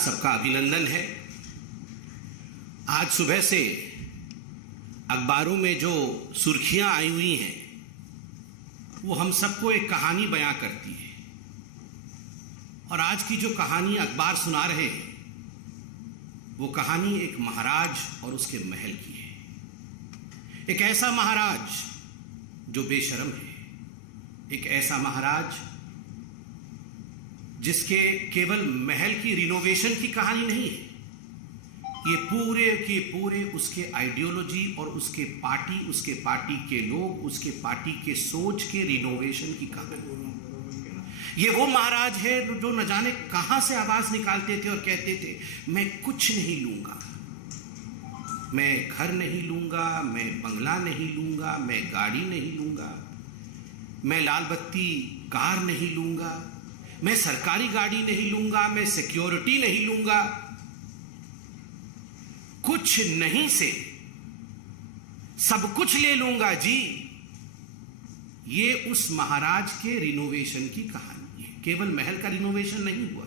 सबका अभिनंदन है। आज सुबह से अखबारों में जो सुर्खियां आई हुई हैं वो हम सबको एक कहानी बयां करती है। और आज की जो कहानी अखबार सुना रहे हैं वो कहानी एक महाराज और उसके महल की है। एक ऐसा महाराज जो बेशर्म है, एक ऐसा महाराज जिसके केवल महल की रिनोवेशन की कहानी नहीं है, ये पूरे के पूरे उसके आइडियोलॉजी और उसके पार्टी के लोग, उसके पार्टी के सोच के रिनोवेशन की कहानी। ये वो महाराज है जो न जाने कहां से आवाज निकालते थे और कहते थे मैं कुछ नहीं लूंगा, मैं घर नहीं लूंगा, मैं बंगला नहीं लूंगा, मैं गाड़ी नहीं लूंगा, मैं लाल बत्ती कार नहीं लूंगा, मैं सरकारी गाड़ी नहीं लूंगा, मैं सिक्योरिटी नहीं लूंगा। कुछ नहीं से सब कुछ ले लूंगा जी। ये उस महाराज के रिनोवेशन की कहानी है। केवल महल का रिनोवेशन नहीं हुआ,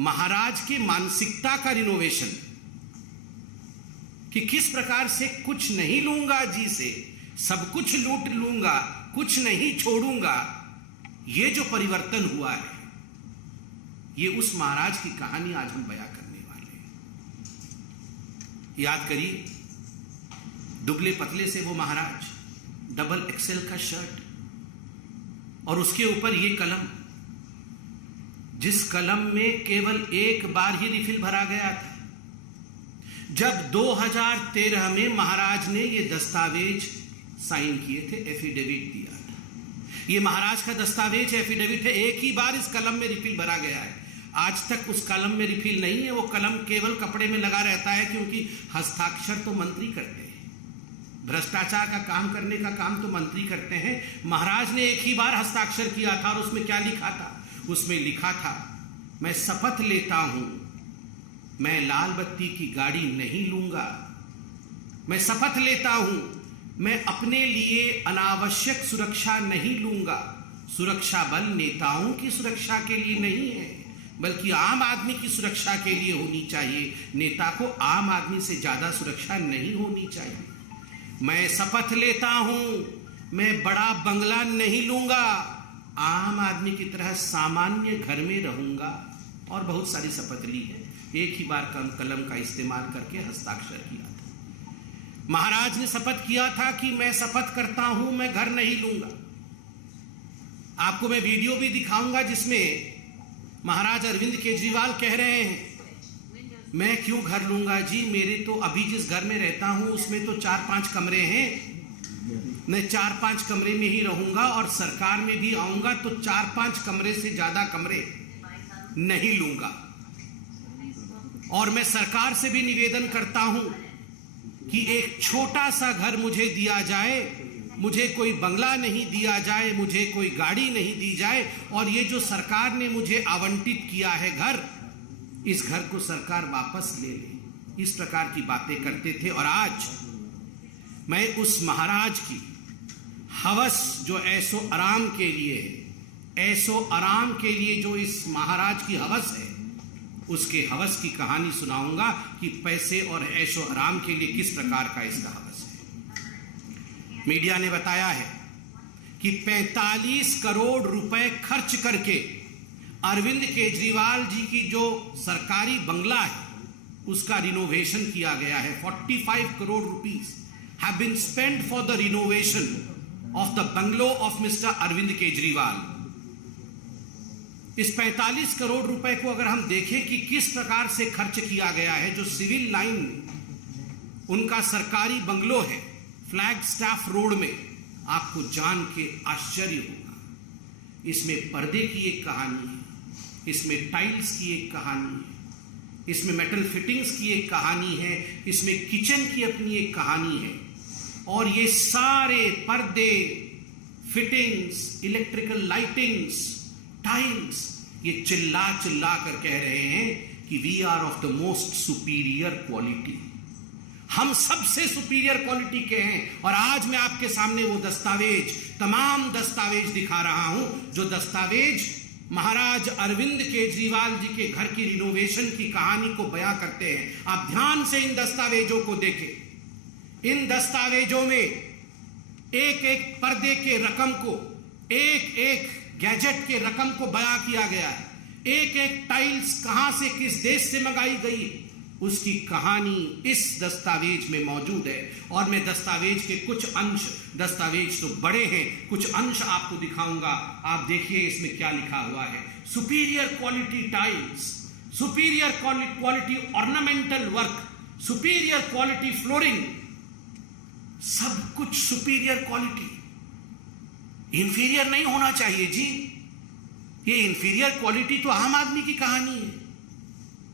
महाराज के मानसिकता का रिनोवेशन, कि किस प्रकार से कुछ नहीं लूंगा जी से सब कुछ लूट लूंगा, कुछ नहीं छोड़ूंगा। ये जो परिवर्तन हुआ है, ये उस महाराज की कहानी आज हम बयां करने वाले हैं। याद करिए, दुबले पतले से वो महाराज, डबल एक्सेल का शर्ट और उसके ऊपर ये कलम, जिस कलम में केवल एक बार ही रिफिल भरा गया था। जब 2013 में महाराज ने ये दस्तावेज साइन किए थे, एफिडेविट दिया था, ये महाराज का दस्तावेज एफिडेविट है, एक ही बार इस कलम में रिफिल भरा गया है। आज तक उस कलम में रिफिल नहीं है, वो कलम केवल कपड़े में लगा रहता है, क्योंकि हस्ताक्षर तो मंत्री करते हैं। भ्रष्टाचार का काम करने का काम तो मंत्री करते हैं। महाराज ने एक ही बार हस्ताक्षर किया था और उसमें क्या लिखा था? उसमें लिखा था, मैं शपथ लेता हूं मैं लाल बत्ती की गाड़ी नहीं लूंगा, मैं शपथ लेता हूं मैं अपने लिए अनावश्यक सुरक्षा नहीं लूंगा। सुरक्षा बल नेताओं की सुरक्षा के लिए नहीं है, बल्कि आम आदमी की सुरक्षा के लिए होनी चाहिए। नेता को आम आदमी से ज्यादा सुरक्षा नहीं होनी चाहिए। मैं शपथ लेता हूं मैं बड़ा बंगला नहीं लूंगा, आम आदमी की तरह सामान्य घर में रहूंगा। और बहुत सारी शपथ ली है, एक ही बार कलम का इस्तेमाल करके हस्ताक्षर किया था। महाराज ने शपथ किया था कि मैं शपथ करता हूं मैं घर नहीं लूंगा। आपको मैं वीडियो भी दिखाऊंगा जिसमें महाराज अरविंद केजरीवाल कह रहे हैं मैं क्यों घर लूंगा जी, मेरे तो अभी जिस घर में रहता हूं उसमें तो 4-5 कमरे हैं, मैं 4-5 कमरे में ही रहूंगा और सरकार में भी आऊंगा तो 4-5 कमरे से ज्यादा कमरे नहीं लूंगा। और मैं सरकार से भी निवेदन करता हूं कि एक छोटा सा घर मुझे दिया जाए, मुझे कोई बंगला नहीं दिया जाए, मुझे कोई गाड़ी नहीं दी जाए, और ये जो सरकार ने मुझे आवंटित किया है घर, इस घर को सरकार वापस ले ले। इस प्रकार की बातें करते थे। और आज मैं उस महाराज की हवस जो ऐसो आराम के लिए है, ऐसो आराम के लिए जो इस महाराज की हवस है, उसके हवस की कहानी सुनाऊंगा कि पैसे और ऐशो आराम के लिए किस प्रकार का इसका हवस है। मीडिया ने बताया है कि 45 करोड़ रुपए खर्च करके अरविंद केजरीवाल जी की जो सरकारी बंगला है उसका रिनोवेशन किया गया है। 45 crore rupees have been spent for the renovation of the bungalow of mister Arvind Kejriwal. इस 45 करोड़ रुपए को अगर हम देखें कि किस प्रकार से खर्च किया गया है, जो सिविल लाइन उनका सरकारी बंगलो है फ्लैग स्टाफ रोड में, आपको जान के आश्चर्य होगा। इसमें पर्दे की एक कहानी है, इसमें टाइल्स की एक कहानी है, इसमें मेटल फिटिंग्स की एक कहानी है, इसमें किचन की अपनी एक कहानी है। और ये सारे पर्दे, फिटिंग्स, इलेक्ट्रिकल लाइटिंग्स, टाइल्स, ये चिल्ला चिल्ला कर कह रहे हैं कि we are of the most superior quality, हम सबसे सुपीरियर क्वालिटी के हैं। और आज मैं आपके सामने वो दस्तावेज, तमाम दस्तावेज दिखा रहा हूं, जो दस्तावेज महाराज अरविंद केजरीवाल जी के घर की रिनोवेशन की कहानी को बयां करते हैं। आप ध्यान से इन दस्तावेजों को देखें। इन दस्तावेजों में एक एक पर्दे के रकम को, एक एक गैजेट के रकम को बयां किया गया है। एक एक टाइल्स कहां से, किस देश से मंगाई गई, उसकी कहानी इस दस्तावेज में मौजूद है। और मैं दस्तावेज के कुछ अंश, दस्तावेज तो बड़े हैं, कुछ अंश आपको दिखाऊंगा। आप देखिए इसमें क्या लिखा हुआ है। Superior quality tiles, superior quality ornamental work, superior quality flooring, सब कुछ सुपीरियर क्वालिटी। इंफीरियर नहीं होना चाहिए जी। ये इंफीरियर क्वालिटी तो आम आदमी की कहानी है।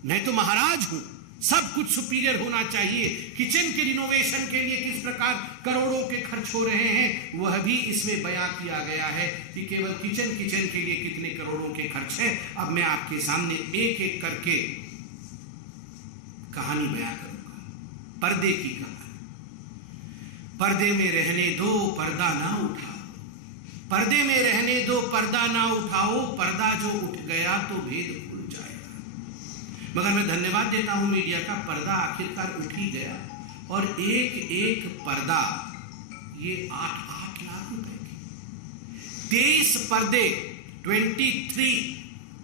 मैं तो महाराज हूं, सब कुछ सुपीरियर होना चाहिए। किचन के रिनोवेशन के लिए किस प्रकार करोड़ों के खर्च हो रहे हैं, वह भी इसमें बयां किया गया है कि केवल किचन के लिए कितने करोड़ों के खर्च है। अब मैं आपके सामने एक एक करके कहानी बयां करूंगा। पर्दे की कहानी। पर्दे में रहने दो, पर्दा ना उठाओ। पर्दे में रहने दो, पर्दा ना उठाओ। पर्दा जो उठ गया तो भेद खुल जाएगा। मगर मैं धन्यवाद देता हूं मीडिया का, पर्दा आखिरकार उठ ही गया। और एक एक पर्दा ये 8 लाख रुपए की 23 पर्दे, 23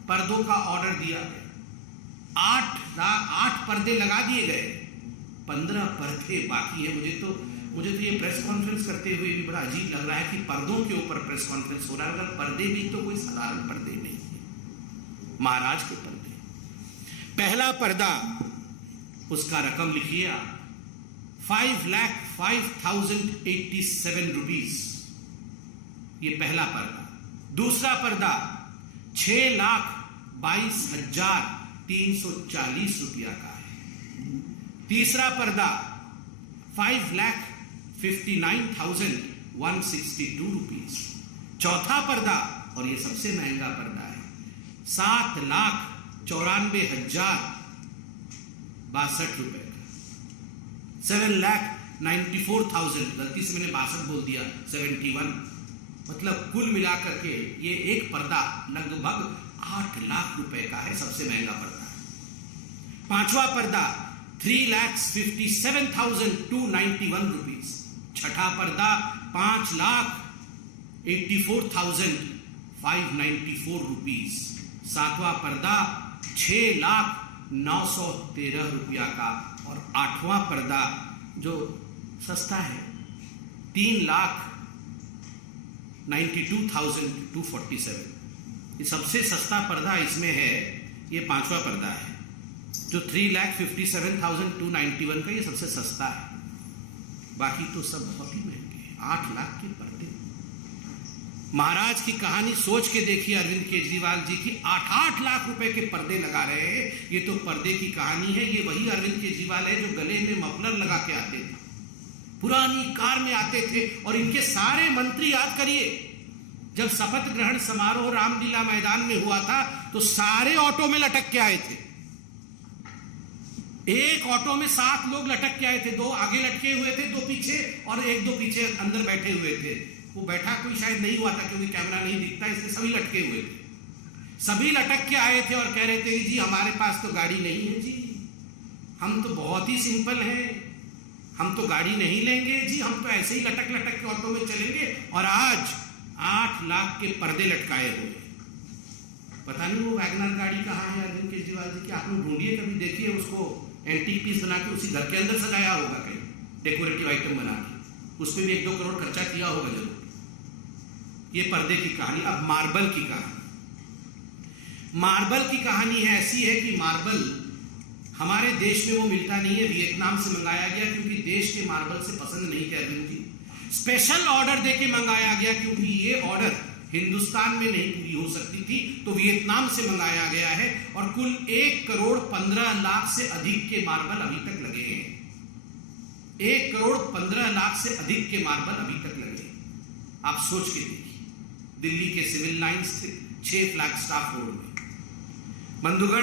पर्दों का ऑर्डर दिया गया। 8 पर्दे लगा दिए गए, 15 पर्दे बाकी है। मुझे तो ये प्रेस कॉन्फ्रेंस करते हुए भी बड़ा अजीब लग रहा है कि पर्दों के ऊपर प्रेस कॉन्फ्रेंस हो रहा है। अगर पर्दे भी तो कोई साधारण पर्दे नहीं है, महाराज के पर्दे। पहला पर्दा, उसका रकम लिखिए आप, 5,05,087 रुपीज, ये पहला पर्दा। दूसरा पर्दा 6,22,340 रुपया का है। तीसरा पर्दा 5,59,162 रुपीज। चौथा पर्दा, और ये सबसे महंगा पर्दा है, 7,94,062 रुपए का। 7,94,000, गलती से मैंने 62 बोल दिया, 71, मतलब कुल मिलाकर के ये एक पर्दा लगभग 8 लाख रुपए का है, सबसे महंगा पर्दा है। पांचवा पर्दा 3,57,291 रुपीज। छठा पर्दा 5,84,594 रुपीज। सातवां पर्दा 6,09,13 रुपया का। और आठवां पर्दा जो सस्ता है 3,92,247। ये सबसे सस्ता पर्दा इसमें है, ये पांचवा पर्दा है जो 3,57,291 का, ये सबसे सस्ता है। बाकी तो सब बहुत ही महंगे हैं। 8 लाख के पर्दे। महाराज की कहानी सोच के देखिए, अरविंद केजरीवाल जी की 8 लाख रुपए के पर्दे लगा रहे हैं। ये तो पर्दे की कहानी है। ये वही अरविंद केजरीवाल है जो गले में मफलर लगा के आते थे, पुरानी कार में आते थे। और इनके सारे मंत्री, याद करिए, जब शपथ ग्रहण समारोह रामलीला मैदान में हुआ था तो सारे ऑटो में लटक के आए थे। एक ऑटो में 7 लोग लटक के आए थे, 2 आगे लटके हुए थे, 2 पीछे, और 1-2 पीछे अंदर बैठे हुए थे। वो बैठा कोई शायद नहीं हुआ था क्योंकि कैमरा नहीं दिखता, इसलिए सभी लटके हुए थे। सभी लटक के आए थे और कह रहे थे जी हमारे पास तो गाड़ी नहीं है जी, हम तो बहुत ही सिंपल हैं, हम तो गाड़ी नहीं लेंगे जी, हम तो ऐसे ही लटक लटक के ऑटो में चलेंगे। और आज 8 लाख के पर्दे लटकाए हुए। पता नहीं वो वैगनर गाड़ी कहाँ है अरविंद केजरीवाल जी की, आप लोग ढूंढिए, कभी देखिए उसको। एंटीक पीस बना के उसी घर के अंदर सजाया होगा, कहीं डेकोरेटिव आइटम बना के, उसमें भी 1-2 करोड़ खर्चा किया होगा जरूर। ये पर्दे की कहानी। अब मार्बल की कहानी। मार्बल की कहानी है ऐसी है कि मार्बल हमारे देश में वो मिलता नहीं है, वियतनाम से मंगाया गया क्योंकि देश के मार्बल से पसंद नहीं थे अरविंद जी। स्पेशल ऑर्डर देके मंगाया गया क्योंकि ये ऑर्डर हिंदुस्तान में नहीं पूरी हो सकती थी, तो वियतनाम से मंगाया गया है। और कुल 1,15,00,000 से अधिक के मार्बल अभी तक लगे हैं। 1,15,00,000 से अधिक के मार्बल अभी तक लगे हैं। आप सोच के देखिए, दिल्ली के सिविल लाइन स्थित 6 फ्लैगस्टाफ रोड में। बंधुगण,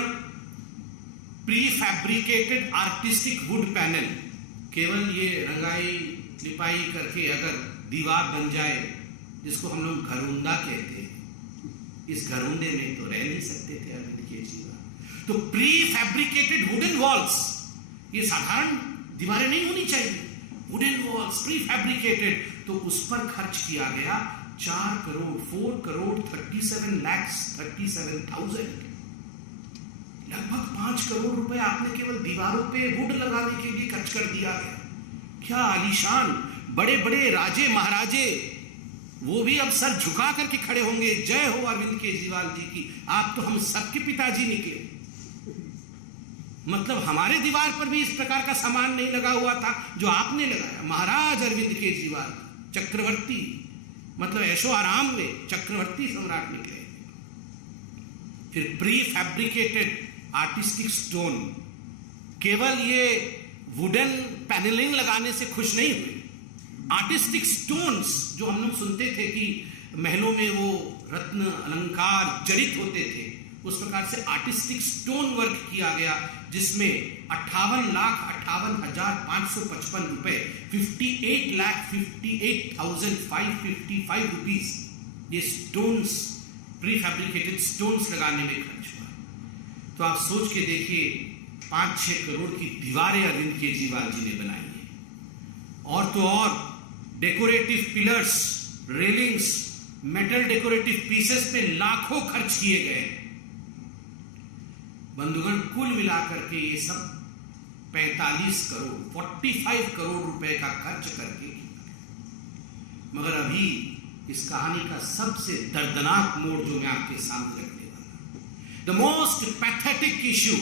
prefabricated artistic wood panel, केवल ये रंगाई लिपाई करके अगर दीवार बन जाए, जिसको हम लोग घरौंदा कहते हैं, इस घरोंदे में तो रह नहीं सकते थे अरविंद केजरीवाल। तो प्री फैब्रिकेटेड वुडन वॉल्स, ये साधारण दीवारें नहीं होनी चाहिए, वुडन वॉल्स प्री फैब्रिकेटेड, तो उस पर खर्च किया गया 4 करोड़ 37,37,000, लगभग 5 करोड़ रुपए आपने केवल दीवारों पे वुड लगाने के लिए खर्च कर दिया गया। क्या आलीशान बड़े बड़े राजे महाराजे, वो भी अब सर झुका करके खड़े होंगे, जय हो अरविंद केजरीवाल जी की, आप तो हम सबके पिताजी निकले। मतलब हमारे दीवार पर भी इस प्रकार का सामान नहीं लगा हुआ था जो आपने लगाया। महाराज अरविंद केजरीवाल चक्रवर्ती, मतलब ऐशो आराम में चक्रवर्ती सम्राट निकले। फिर प्री फैब्रिकेटेड आर्टिस्टिक स्टोन, केवल ये वुडन पैनलिंग लगाने से खुश नहीं हुए, आर्टिस्टिक स्टोन्स जो हम लोग सुनते थे कि महलों में वो रत्न अलंकार जड़ित होते थे, उस प्रकार से आर्टिस्टिक स्टोन वर्क किया गया, जिसमें 58,58,555 रुपए, 58,58,555 रुपीज ये स्टोन्स, प्री फैब्रिकेटेड स्टोन्स लगाने में खर्च हुआ। तो आप सोच के देखिए, 5-6 करोड़ की दीवारें अरविंद केजरीवाल जी ने बनाई है। और तो और decorative pillars, railings, metal decorative pieces पे लाखों खर्च किए गए। बंधुगण, कुल मिलाकर के ये सब 45 करोड़ रुपए का खर्च करके किया। मगर अभी इस कहानी का सबसे दर्दनाक मोड़ जो मैं आपके सामने रखने वाला, the most pathetic issue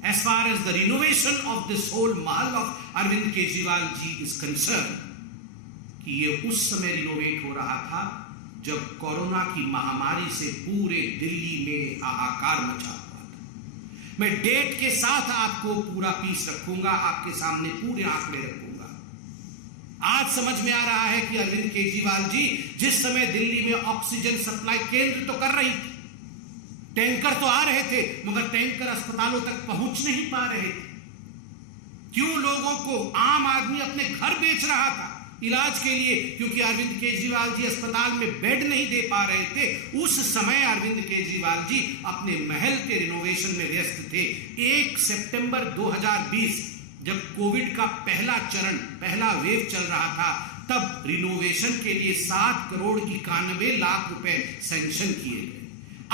as far as the renovation of this whole mahal of Arvind Kejriwal ji is concerned, कि ये उस समय रिनोवेट हो रहा था जब कोरोना की महामारी से पूरे दिल्ली में हाहाकार मचा हुआ था। मैं डेट के साथ आपको पूरा पीस रखूंगा, आपके सामने पूरे आंकड़े रखूंगा। आज समझ में आ रहा है कि अरविंद केजरीवाल जी जिस समय दिल्ली में ऑक्सीजन सप्लाई केंद्र तो कर रही थी, टैंकर तो आ रहे थे, मगर टैंकर अस्पतालों तक पहुंच नहीं पा रहे थे। क्यों? लोगों को, आम आदमी अपने घर बेच रहा था इलाज के लिए, क्योंकि अरविंद केजरीवाल जी अस्पताल में बेड नहीं दे पा रहे थे। उस समय अरविंद केजरीवाल जी अपने महल के रिनोवेशन में व्यस्त थे। 1 सितंबर 2020 जब कोविड का पहला चरण, पहला वेव चल रहा था, तब रिनोवेशन के लिए 7 करोड़ 91 लाख रुपए सैंक्शन किए गए।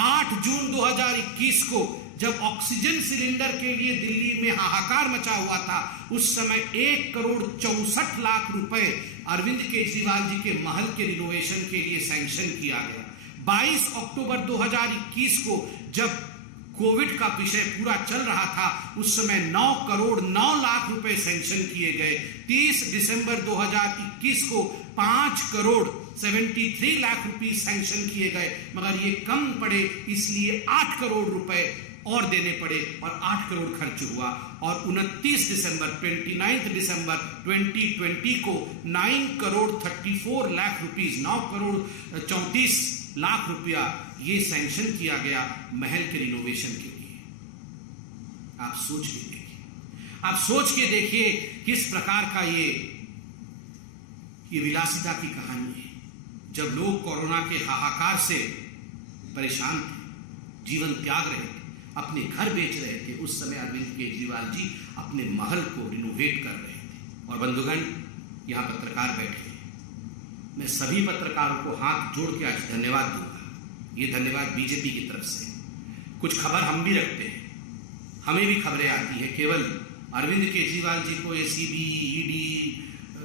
8 जून 2021 को जब ऑक्सीजन सिलेंडर के लिए दिल्ली में हाहाकार मचा हुआ था, उस समय 1 करोड़ 64 लाख रुपए अरविंद केजरीवाल जी के महल के रिनोवेशन के लिए सैंक्शन किया गया। 22 अक्टूबर 2021 को जब कोविड का विषय पूरा चल रहा था, उस समय 9 करोड़ 9 लाख रुपए सैंक्शन किए गए। 30 दिसंबर 2021 को 5 करोड़ 73 लाख रुपए सैंक्शन किए गए, मगर ये कम पड़े, इसलिए 8 करोड़ रुपए और देने पड़े और 8 करोड़ खर्च हुआ। और 29 दिसंबर 2020 को 9 करोड़ 34 लाख रुपीस, 9 करोड़ 34 लाख रुपया ये सैंक्शन किया गया महल के रिनोवेशन के लिए। आप सोच के देखिए, आप सोच के देखिए किस प्रकार का ये विलासिता की कहानी है। जब लोग कोरोना के हाहाकार से परेशान थे, जीवन त्याग रहे थे, अपने घर बेच रहे थे, उस समय अरविंद केजरीवाल जी अपने महल को रिनोवेट कर रहे थे। और बंधुगण, यहाँ पत्रकार बैठे हैं, मैं सभी पत्रकारों को हाथ जोड़ के आज धन्यवाद दूंगा। ये धन्यवाद बीजेपी की तरफ से। कुछ खबर हम भी रखते हैं, हमें भी खबरें आती है। केवल अरविंद केजरीवाल जी को एसीबी, ईडी,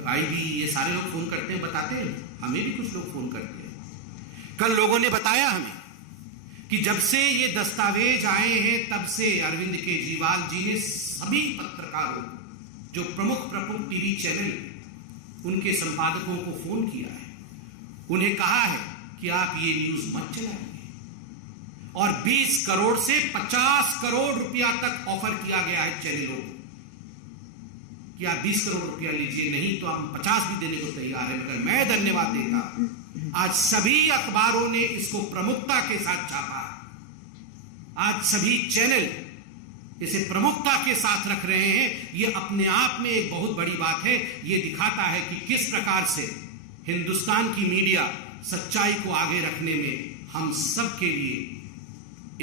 आईबी ये सारे लोग फोन करते हैं, बताते हैं, हमें भी कुछ लोग फोन करते हैं। कल लोगों ने बताया हमें कि जब से ये दस्तावेज आए हैं, तब से अरविंद केजरीवाल जी ने सभी पत्रकारों, जो प्रमुख टीवी चैनल, उनके संपादकों को फोन किया है, उन्हें कहा है कि आप ये न्यूज मत चलाइए। और 20 करोड़ से 50 करोड़ रुपया तक ऑफर किया गया है चैनलों को कि आप 20 करोड़ रुपया लीजिए, नहीं तो हम 50 भी देने को तैयार है। मगर मैं धन्यवाद देता, आज सभी अखबारों ने इसको प्रमुखता के साथ छापा। आज सभी चैनल इसे प्रमुखता के साथ रख रहे हैं। ये अपने आप में एक बहुत बड़ी बात है। ये दिखाता है कि किस प्रकार से हिंदुस्तान की मीडिया सच्चाई को आगे रखने में हम सब के लिए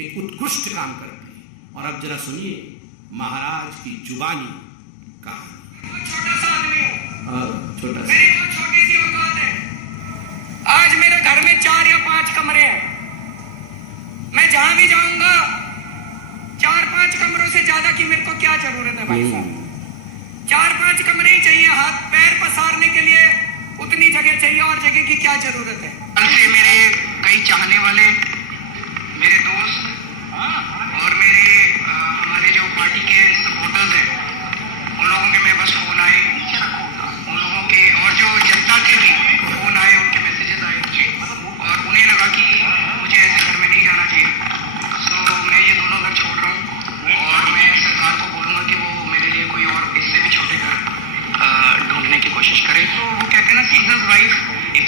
एक उत्कृष्ट काम करते हैं। और अब जरा सुनिए महाराज की जुबानी कहानी। छोटा सा आदमी हूँ, छोटा सा, मेरी बहुत छोटी सी औकात है। आज मेरे घर में 4 या 5 कमरे हैं। मैं जहां भी जाऊंगा 4-5 कमरों से ज्यादा की मेरे को क्या जरूरत है भाई साहब? 4-5 कमरे ही चाहिए। हाथ पैर पसारने के लिए उतनी जगह चाहिए, और जगह की क्या जरूरत है? कल से मेरे कई चाहने वाले, मेरे दोस्त और मेरे हमारे जो पार्टी के सपोर्टर्स हैं, उन लोगों के मेरे पास फोन आए, उन लोगों के और जो जनता के भी फोन आए, उनके मैसेजेस आए और उन्हें लगा कि मुझे ऐसे घर में नहीं जाना चाहिए। सो मैं ये दोनों घर छोड़ रहा हूँ और मैं सरकार को बोलूँगा कि वो मेरे लिए कोई और इससे भी छोटे घर ढूंढने की कोशिश करे। तो वो कहते हैं ना सीजर्स वाइफ,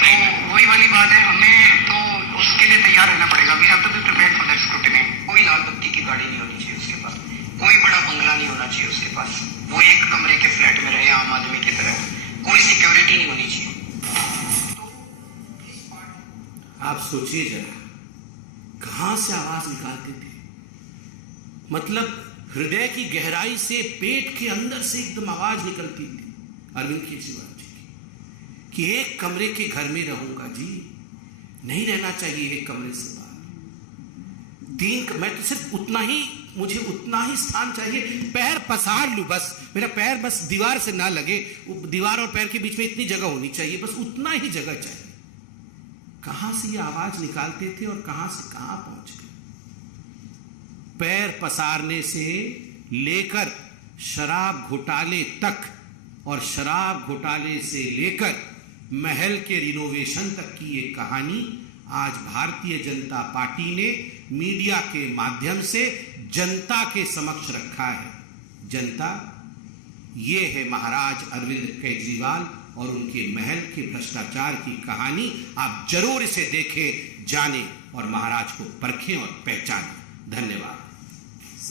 तो वही वाली बात है, हमें तो उसके लिए तैयार रहना पड़ेगा। We have to be prepared for that scrutiny. कोई लाल बत्ती की गाड़ी नहीं होनी चाहिए उसके पास, कोई बड़ा बंगला नहीं होना चाहिए उसके पास, वो एक कमरे के फ्लैट में रहे आम आदमी की तरह, कोई सिक्योरिटी नहीं होनी चाहिए। आप सोचिए जरा, कहां से आवाज निकालते थे? मतलब हृदय की गहराई से, पेट के अंदर से एकदम आवाज निकलती थी अरविंद केजरीवाल जी की कि एक कमरे के घर में रहूंगा जी, नहीं रहना चाहिए एक कमरे से बाहर। मैं तो सिर्फ उतना ही, मुझे उतना ही स्थान चाहिए, पैर पसार लूं बस, मेरा पैर बस दीवार से ना लगे, दीवार और पैर के बीच में इतनी जगह होनी चाहिए, बस उतना ही जगह चाहिए। कहां से ये आवाज निकालते थे और कहां से कहां पहुंच गए? पैर पसारने से लेकर शराब घोटाले तक और शराब घोटाले से लेकर महल के रिनोवेशन तक की ये कहानी आज भारतीय जनता पार्टी ने मीडिया के माध्यम से जनता के समक्ष रखा है। जनता, ये है महाराज अरविंद केजरीवाल और उनके महल के भ्रष्टाचार की कहानी। आप जरूर इसे देखें, जानें और महाराज को परखें और पहचानें। धन्यवाद।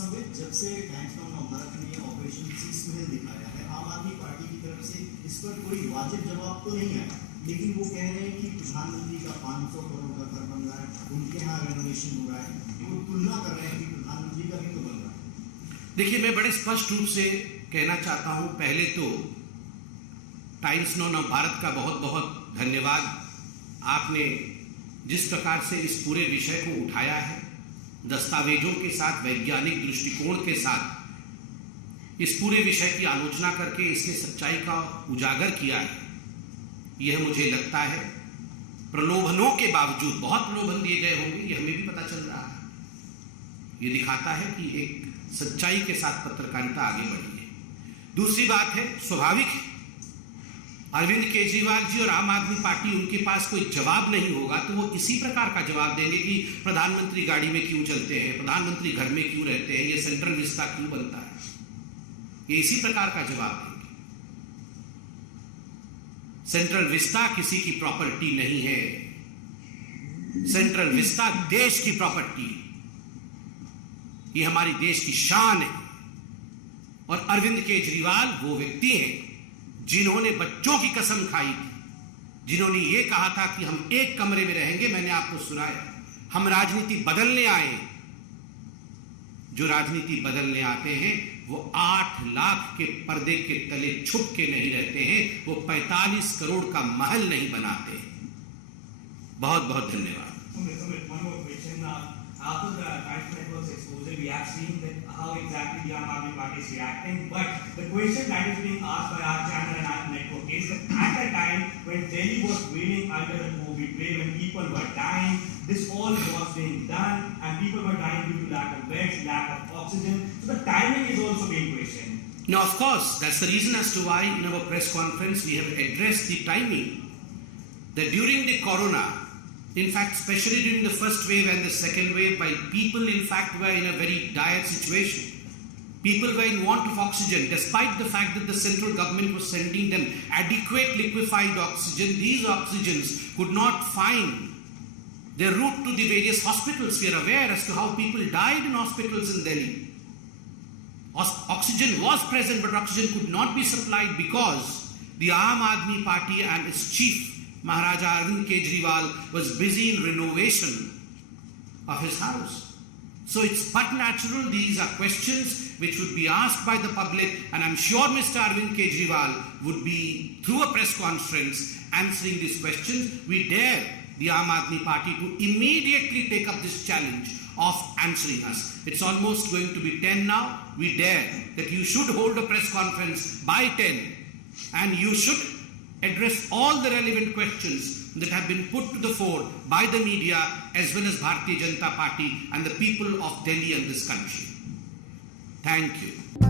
जब से टाइम्स नाउ नवभारत ने ऑपरेशन शीश महल दिखाया है, आम आदमी पार्टी की तरफ से इस पर कोई वाजिब जवाब तो नहीं आया, लेकिन वो कह रहे हैं कि प्रधानमंत्री का 500 करोड़ का घर बन रहा है, उनके यहाँ रेनोवेशन हो रहा है, वो तुलना कर रहे हैं कि प्रधानमंत्री का भी तो बन रहा है। देखिए, मैं बड़े स्पष्ट रूप से कहना चाहता हूं, पहले तो टाइम्स नाउ नवभारत का बहुत बहुत धन्यवाद। आपने जिस प्रकार से इस पूरे विषय को उठाया है, दस्तावेजों के साथ, वैज्ञानिक दृष्टिकोण के साथ इस पूरे विषय की आलोचना करके इसके सच्चाई का उजागर किया है, यह मुझे लगता है प्रलोभनों के बावजूद, बहुत प्रलोभन दिए गए होंगे, यह हमें भी पता चल रहा है, यह दिखाता है कि एक सच्चाई के साथ पत्रकारिता आगे बढ़ी है। दूसरी बात है, स्वाभाविक है, अरविंद केजरीवाल जी और आम आदमी पार्टी, उनके पास कोई जवाब नहीं होगा तो वो इसी प्रकार का जवाब देंगे कि प्रधानमंत्री गाड़ी में क्यों चलते हैं, प्रधानमंत्री घर में क्यों रहते हैं, ये सेंट्रल विस्ता क्यों बनता है, ये इसी प्रकार का जवाब देंगे। सेंट्रल विस्ता किसी की प्रॉपर्टी नहीं है, सेंट्रल विस्ता देश की प्रॉपर्टी है, ये हमारी देश की शान है। और अरविंद केजरीवाल वो व्यक्ति हैं जिन्होंने बच्चों की कसम खाई थी, जिन्होंने ये कहा था कि हम एक कमरे में रहेंगे। मैंने आपको सुनाया, हम राजनीति बदलने आए। जो राजनीति बदलने आते हैं वो 8 लाख के पर्दे के तले छुप के नहीं रहते हैं, वो 45 करोड़ का महल नहीं बनाते। बहुत बहुत धन्यवाद। After the Times Network's exposure, we have seen that how exactly the Aam Aadmi Party is reacting. But the question that is being asked by our channel and our network is that at the time when Delhi was reeling under the COVID wave, when people were dying, this all was being done, and people were dying due to lack of beds, lack of oxygen. So the timing is also being questioned. Now, of course, that's the reason as to why in our press conference we have addressed the timing. That during the corona, in fact, especially during the first wave and the second wave, while people in fact were in a very dire situation, people were in want of oxygen, despite the fact that the central government was sending them adequate liquefied oxygen, these oxygens could not find their route to the various hospitals. We are aware as to how people died in hospitals in Delhi. Oxygen was present, but oxygen could not be supplied because the Aam Aadmi Party and its chief Maharaja Arvind Kejriwal was busy in renovation of his house. So it's but natural these are questions which would be asked by the public, and I'm sure Mr. Arvind Kejriwal would be, through a press conference, answering these questions. We dare the Aam Aadmi Party to immediately take up this challenge of answering us. It's almost going to be 10 now. We dare that you should hold a press conference by 10 and you should address all the relevant questions that have been put to the fore by the media as well as Bharatiya Janata Party and the people of Delhi and this country. Thank you.